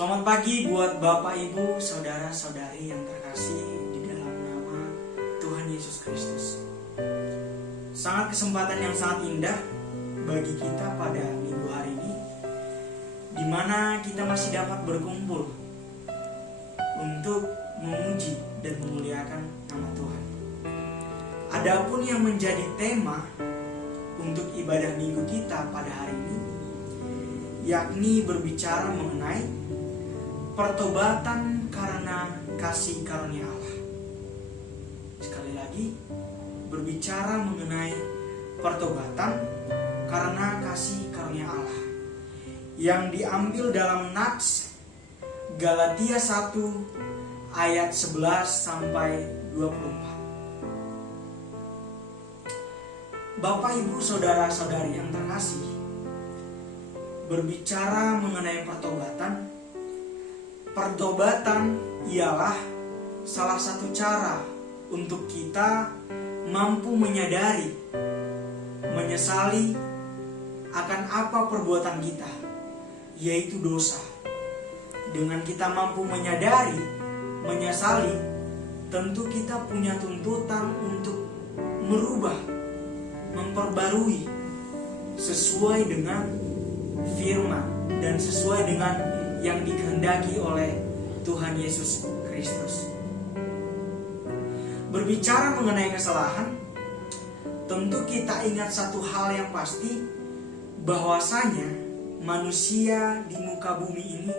Selamat pagi buat Bapak, Ibu, Saudara-saudari yang terkasih di dalam nama Tuhan Yesus Kristus. Sangat kesempatan yang sangat indah bagi kita pada minggu hari ini, di mana kita masih dapat berkumpul untuk memuji dan memuliakan nama Tuhan. Adapun yang menjadi tema untuk ibadah minggu kita pada hari ini, yakni berbicara mengenai pertobatan karena kasih karunia Allah. Sekali lagi, berbicara mengenai pertobatan karena kasih karunia Allah, yang diambil dalam Nats Galatia 1 ayat 11 sampai 24. Bapak, Ibu, Saudara-saudari yang terkasih, berbicara mengenai pertobatan ialah salah satu cara untuk kita mampu menyadari, menyesali akan apa perbuatan kita, yaitu dosa. Dengan kita mampu menyadari, menyesali, tentu kita punya tuntutan untuk merubah, memperbarui sesuai dengan firman dan sesuai dengan yang dikehendaki oleh Tuhan Yesus Kristus. Berbicara mengenai kesalahan, tentu kita ingat satu hal yang pasti, bahwasanya manusia di muka bumi ini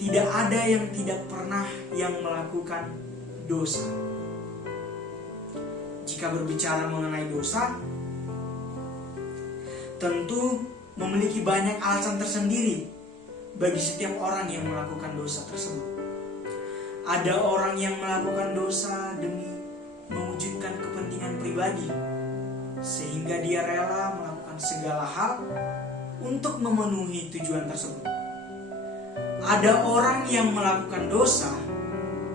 tidak ada yang tidak pernah yang melakukan dosa. Jika berbicara mengenai dosa, tentu memiliki banyak alasan tersendiri bagi setiap orang yang melakukan dosa tersebut. Ada orang yang melakukan dosa demi mewujudkan kepentingan pribadi, sehingga dia rela melakukan segala hal untuk memenuhi tujuan tersebut. Ada orang yang melakukan dosa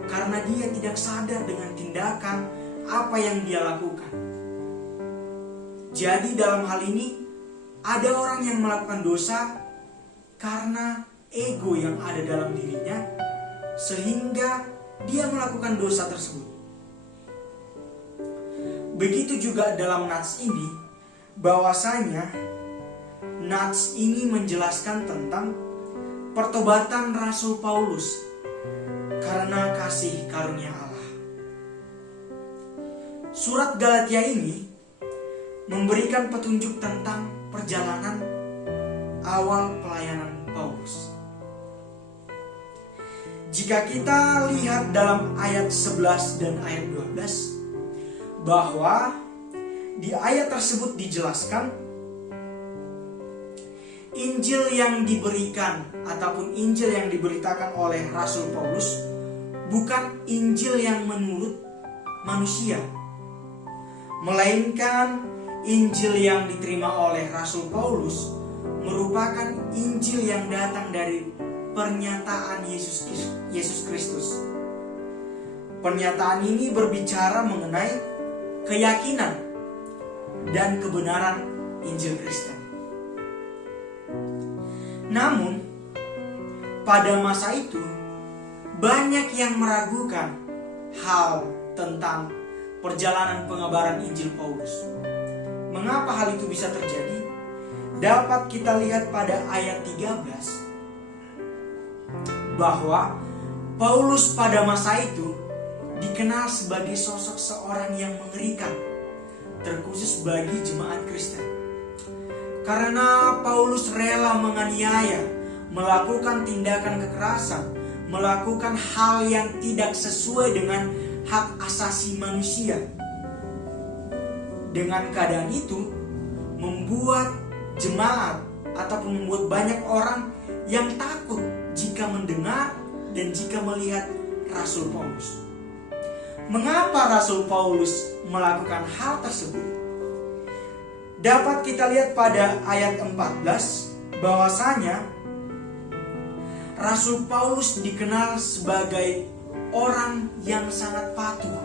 karena dia tidak sadar dengan tindakan apa yang dia lakukan. Jadi dalam hal ini, ada orang yang melakukan dosa karena ego yang ada dalam dirinya, sehingga dia melakukan dosa tersebut. Begitu juga dalam Nats ini, bahwasanya Nats ini menjelaskan tentang pertobatan Rasul Paulus karena kasih karunia Allah. Surat Galatia ini memberikan petunjuk tentang perjalanan awal pelayanan Paulus. Jika kita lihat dalam ayat 11 dan ayat 12, bahwa di ayat tersebut dijelaskan Injil yang diberikan ataupun Injil yang diberitakan oleh Rasul Paulus bukan Injil yang menurut manusia, melainkan Injil yang diterima oleh Rasul Paulus merupakan Injil yang datang dari pernyataan Yesus Kristus. Pernyataan ini berbicara mengenai keyakinan dan kebenaran Injil Kristen. Namun, pada masa itu banyak yang meragukan hal tentang perjalanan pengabaran Injil Paulus. Mengapa hal itu bisa terjadi? Dapat kita lihat pada ayat 13, bahwa Paulus pada masa itu dikenal sebagai sosok seorang yang mengerikan, terkhusus bagi jemaat Kristen. Karena Paulus rela menganiaya, melakukan tindakan kekerasan, melakukan hal yang tidak sesuai dengan hak asasi manusia. Dengan keadaan itu, membuat jemaat ataupun membuat banyak orang yang takut jika mendengar dan jika melihat Rasul Paulus. Mengapa Rasul Paulus melakukan hal tersebut? Dapat kita lihat pada ayat 14, bahwasanya Rasul Paulus dikenal sebagai orang yang sangat patuh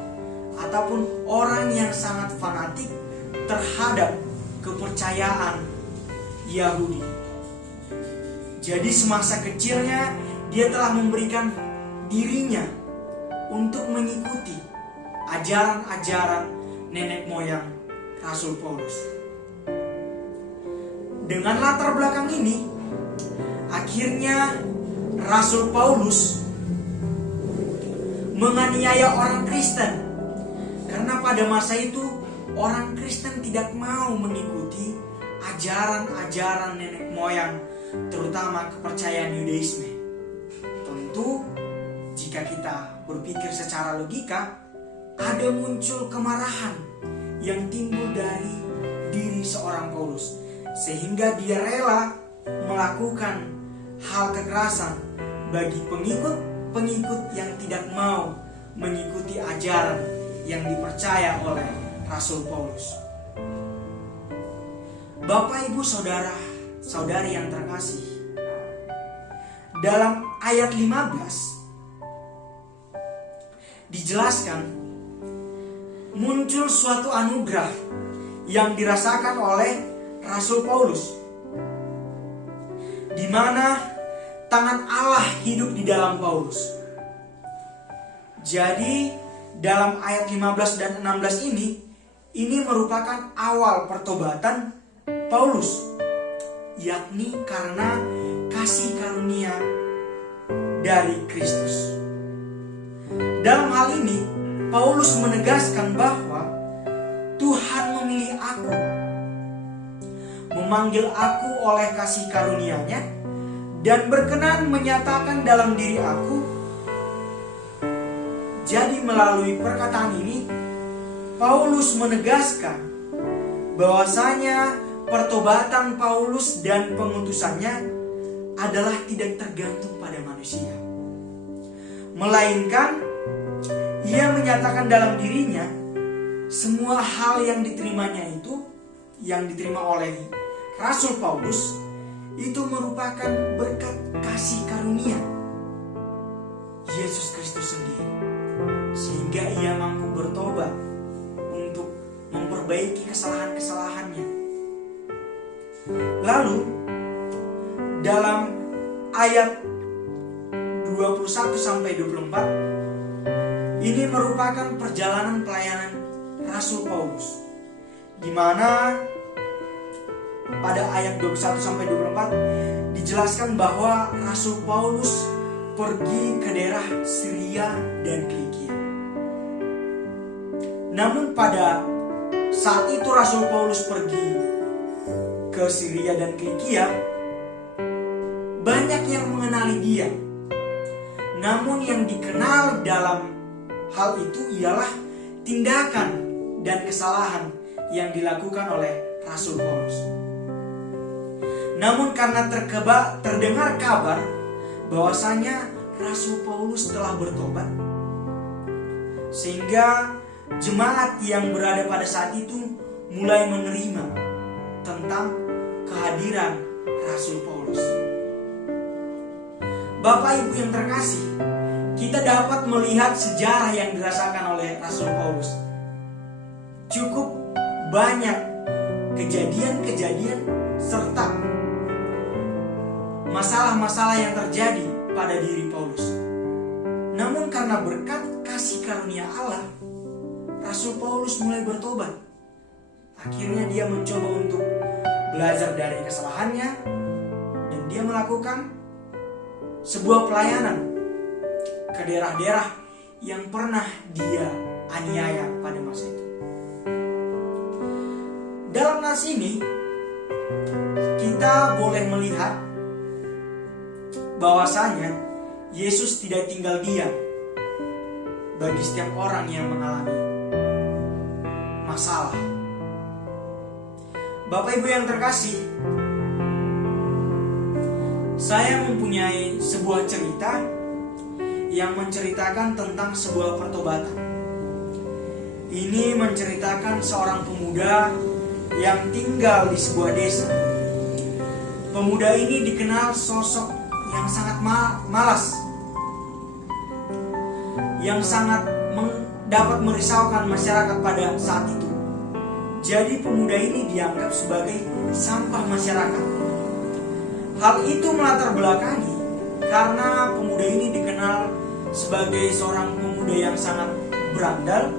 ataupun orang yang sangat fanatik terhadap kepercayaan Yahudi. Jadi semasa kecilnya dia telah memberikan dirinya untuk mengikuti ajaran-ajaran nenek moyang Rasul Paulus. Dengan latar belakang ini, akhirnya Rasul Paulus menganiaya orang Kristen, karena pada masa itu orang Kristen tidak mau mengikuti ajaran-ajaran nenek moyang, terutama kepercayaan Yudaisme. Tentu jika kita berpikir secara logika, ada muncul kemarahan yang timbul dari diri seorang Paulus, sehingga dia rela melakukan hal kekerasan bagi pengikut-pengikut yang tidak mau mengikuti ajaran yang dipercaya oleh Rasul Paulus. Bapak, Ibu, Saudara, Saudari yang terkasih, dalam ayat 15 dijelaskan muncul suatu anugerah yang dirasakan oleh Rasul Paulus, di mana tangan Allah hidup di dalam Paulus. Jadi dalam ayat 15 dan 16 ini merupakan awal pertobatan Paulus, yakni karena kasih karunia dari Kristus. Dalam hal ini, Paulus menegaskan bahwa Tuhan memilih aku, memanggil aku oleh kasih karunia-Nya, dan berkenan menyatakan dalam diri aku. Jadi melalui perkataan ini, Paulus menegaskan bahwasanya pertobatan Paulus dan pengutusannya adalah tidak tergantung pada manusia, melainkan ia menyatakan dalam dirinya semua hal yang diterimanya itu, yang diterima oleh Rasul Paulus, itu merupakan berkat kasih karunia Yesus Kristus sendiri, sehingga ia mampu bertobat untuk memperbaiki kesalahan-kesalahannya. Lalu dalam ayat 21-24 ini merupakan perjalanan pelayanan Rasul Paulus, di mana pada ayat 21-24 dijelaskan bahwa Rasul Paulus pergi ke daerah Syria dan Kilikia. Namun pada saat itu Rasul Paulus pergi ke Syria dan Kilikia, banyak yang mengenali dia. Namun yang dikenal dalam hal itu ialah tindakan dan kesalahan yang dilakukan oleh Rasul Paulus. Namun karena terdengar kabar bahwasanya Rasul Paulus telah bertobat, sehingga jemaat yang berada pada saat itu mulai menerima tentang kehadiran Rasul Paulus. Bapak, Ibu yang terkasih, kita dapat melihat sejarah yang dirasakan oleh Rasul Paulus. Cukup banyak kejadian-kejadian serta masalah-masalah yang terjadi pada diri Paulus. Namun karena berkat kasih karunia Allah, Rasul Paulus mulai bertobat. Akhirnya dia mencoba untuk belajar dari kesalahannya, dan dia melakukan sebuah pelayanan ke daerah-daerah yang pernah dia aniaya pada masa itu. Dalam nas ini kita boleh melihat bahwasanya Yesus tidak tinggal diam bagi setiap orang yang mengalami masalah. Bapak, Ibu yang terkasih, saya mempunyai sebuah cerita yang menceritakan tentang sebuah pertobatan. Ini menceritakan seorang pemuda yang tinggal di sebuah desa. Pemuda ini dikenal sosok yang sangat malas, yang sangat dapat merisaukan masyarakat pada saat itu. Jadi pemuda ini dianggap sebagai sampah masyarakat. Hal itu melatar belakangi karena pemuda ini dikenal sebagai seorang pemuda yang sangat berandal.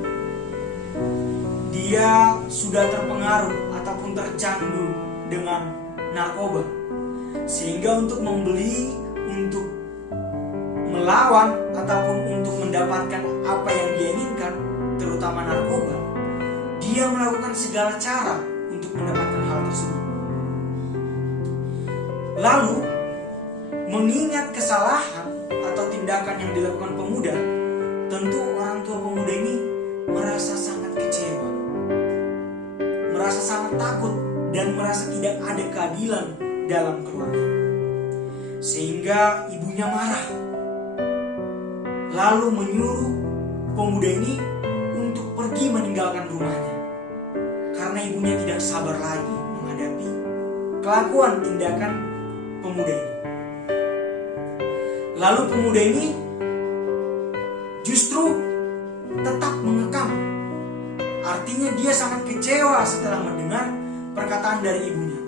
Dia sudah terpengaruh ataupun tercandu dengan narkoba, sehingga untuk membeli, untuk melawan ataupun untuk mendapatkan apa yang dia inginkan, terutama narkoba, dia melakukan segala cara untuk mendapatkan hal tersebut. Lalu, mengingat kesalahan atau tindakan yang dilakukan pemuda, tentu orang tua pemuda ini merasa sangat kecewa, merasa sangat takut, dan merasa tidak ada keadilan dalam keluarga. Sehingga ibunya marah, lalu menyuruh pemuda ini untuk pergi meninggalkan rumahnya, karena ibunya tidak sabar lagi menghadapi kelakuan tindakan pemuda ini. Lalu pemuda ini justru tetap mengekang. Artinya dia sangat kecewa setelah mendengar perkataan dari ibunya.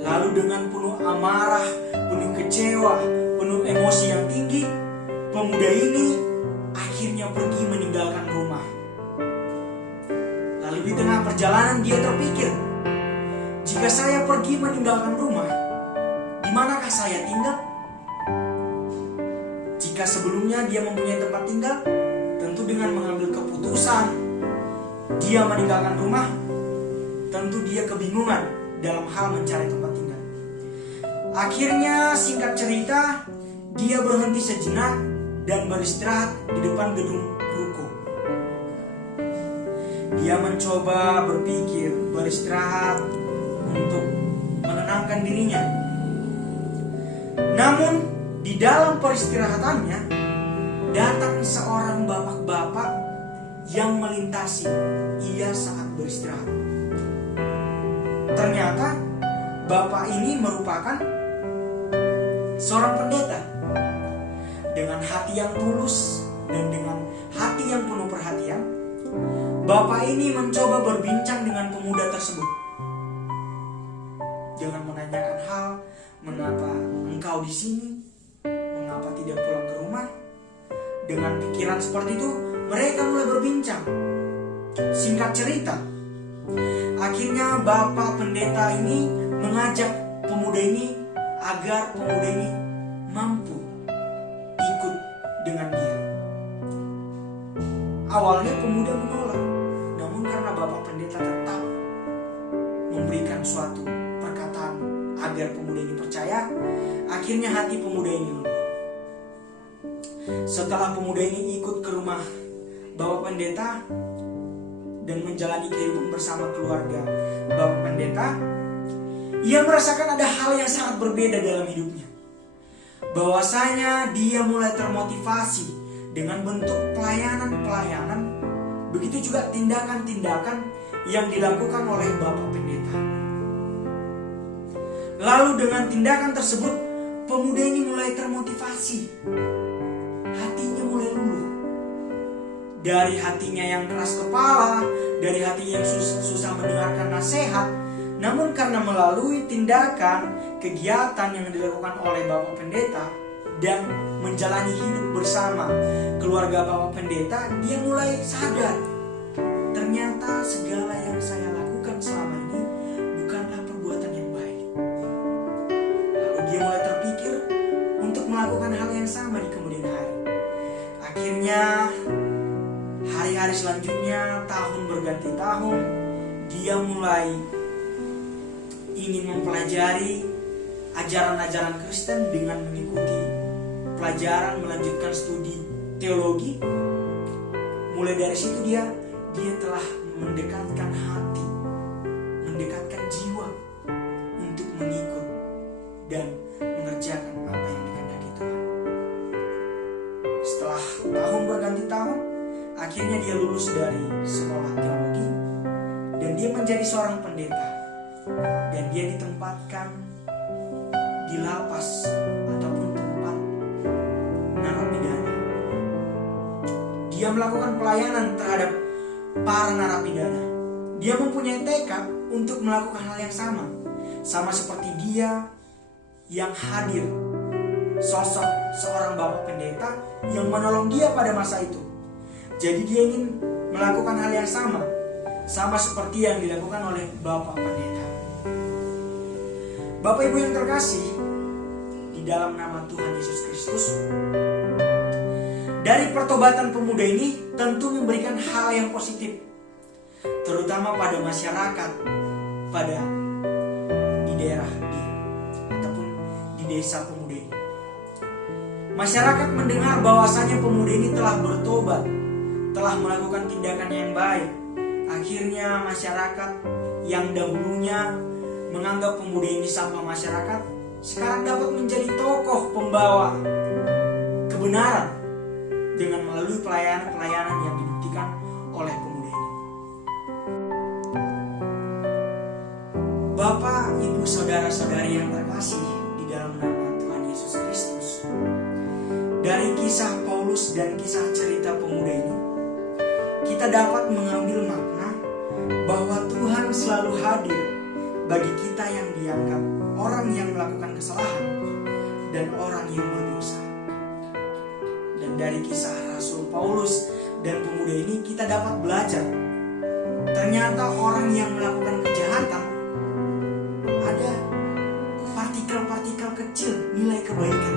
Lalu dengan penuh amarah, penuh kecewa, penuh emosi yang tinggi, pemuda ini akhirnya pergi meninggalkan rumah. Lalu di tengah perjalanan dia terpikir, jika saya pergi meninggalkan rumah, di manakah saya tinggal? Jika sebelumnya dia mempunyai tempat tinggal, tentu dengan mengambil keputusan dia meninggalkan rumah, tentu dia kebingungan dalam hal mencari tempat tinggal. Akhirnya singkat cerita, dia berhenti sejenak dan beristirahat di depan gedung ruko. Dia mencoba berpikir, beristirahat untuk menenangkan dirinya. Namun di dalam peristirahatannya datang seorang bapak-bapak yang melintasi ia saat beristirahat. Ternyata bapak ini merupakan seorang pendeta. Dengan hati yang tulus dan dengan hati yang penuh perhatian, bapak ini mencoba berbincang dengan pemuda tersebut dengan menanyakan hal, mengapa engkau di sini, mengapa tidak pulang ke rumah. Dengan pikiran seperti itu, mereka mulai berbincang. Singkat cerita, akhirnya bapak pendeta ini mengajak pemuda ini agar pemuda ini mampu ikut dengan dia. Awalnya pemuda menolak, namun karena bapak pendeta tetap memberikan suatu perkataan agar pemuda ini percaya, akhirnya hati pemuda ini luluh. Setelah pemuda ini ikut ke rumah bapak pendeta dan menjalani kehidupan bersama keluarga bapak pendeta, ia merasakan ada hal yang sangat berbeda dalam hidupnya. Bahwasanya dia mulai termotivasi dengan bentuk pelayanan-pelayanan, begitu juga tindakan-tindakan yang dilakukan oleh bapak pendeta. Lalu dengan tindakan tersebut, pemuda ini mulai termotivasi. Hatinya mulai luluh. Dari hatinya yang keras kepala, dari hatinya yang susah mendengarkan nasihat, namun karena melalui tindakan, kegiatan yang dilakukan oleh bapak pendeta dan menjalani hidup bersama keluarga bapak pendeta, dia mulai sadar, ternyata segala yang saya lakukan selama ini bukanlah perbuatan yang baik. Lalu dia mulai terpikir untuk melakukan hal yang sama di kemudian hari. Akhirnya hari-hari selanjutnya, tahun berganti tahun, dia mulai ingin mempelajari ajaran-ajaran Kristen dengan mengikuti pelajaran melanjutkan studi teologi. Mulai dari situ dia telah mendekatkan hati, mendekatkan jiwa untuk mengikut dan mengerjakan apa yang dikehendaki Tuhan. Setelah tahun berganti tahun, akhirnya dia lulus dari sekolah teologi dan dia menjadi seorang pendeta. Dan dia ditempatkan di lapas ataupun tempat narapidana. Dia melakukan pelayanan terhadap para narapidana. Dia mempunyai tekad untuk melakukan hal yang sama seperti dia yang hadir sosok seorang bapak pendeta yang menolong dia pada masa itu. Jadi dia ingin melakukan hal yang sama seperti yang dilakukan oleh bapak pendeta. Bapak Ibu yang terkasih di dalam nama Tuhan Yesus Kristus, dari pertobatan pemuda ini tentu memberikan hal yang positif, terutama pada masyarakat, di daerah ataupun di desa pemuda ini. Masyarakat mendengar bahwasanya pemuda ini telah bertobat, telah melakukan tindakan yang baik. Akhirnya masyarakat yang dahulunya menganggap pemuda ini sampah masyarakat, sekarang dapat menjadi tokoh pembawa kebenaran dengan melalui pelayanan yang dibuktikan oleh pemuda ini. Bapak, Ibu, saudara-saudari yang terkasih di dalam nama Tuhan Yesus Kristus, dari kisah Paulus dan kisah cerita pemuda ini, kita dapat mengambil makna bahwa Tuhan selalu hadir bagi kita yang dianggap orang yang melakukan kesalahan dan orang yang berdosa. Dan dari kisah Rasul Paulus dan pemuda ini kita dapat belajar, ternyata orang yang melakukan kejahatan ada partikel-partikel kecil nilai kebaikan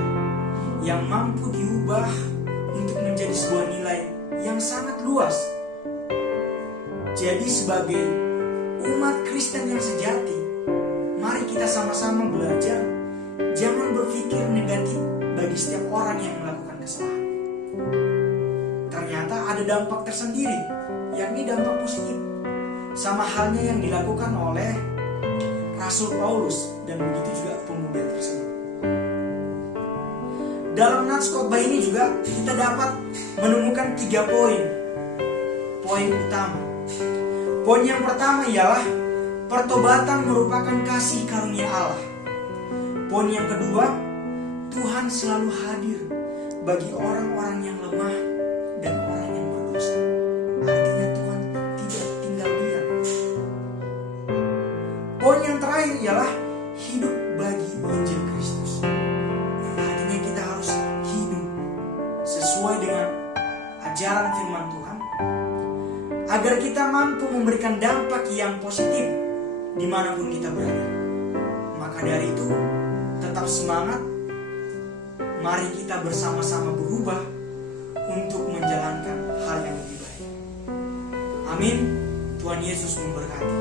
yang mampu diubah untuk menjadi sebuah nilai yang sangat luas. Jadi sebagai umat Kristen yang sejati, mari kita sama-sama belajar jangan berpikir negatif bagi setiap orang yang melakukan kesalahan. Ternyata ada dampak tersendiri, yakni dampak positif. Sama halnya yang dilakukan oleh Rasul Paulus dan begitu juga pemuda tersebut. Dalam nats khotbah ini juga kita dapat menemukan 3 poin utama. Poin yang pertama ialah pertobatan merupakan kasih karunia Allah. Poin yang kedua, Tuhan selalu hadir bagi orang-orang yang lemah dan orang yang berdosa. Artinya Tuhan tidak tinggal diam. Poin yang terakhir ialah hidup bagi Injil Kristus. Artinya kita harus hidup sesuai dengan ajaran firman Tuhan, agar kita mampu memberikan dampak yang positif dimanapun kita berada. Maka dari itu, tetap semangat. Mari kita bersama-sama berubah untuk menjalankan hal yang lebih baik. Amin. Tuhan Yesus memberkati.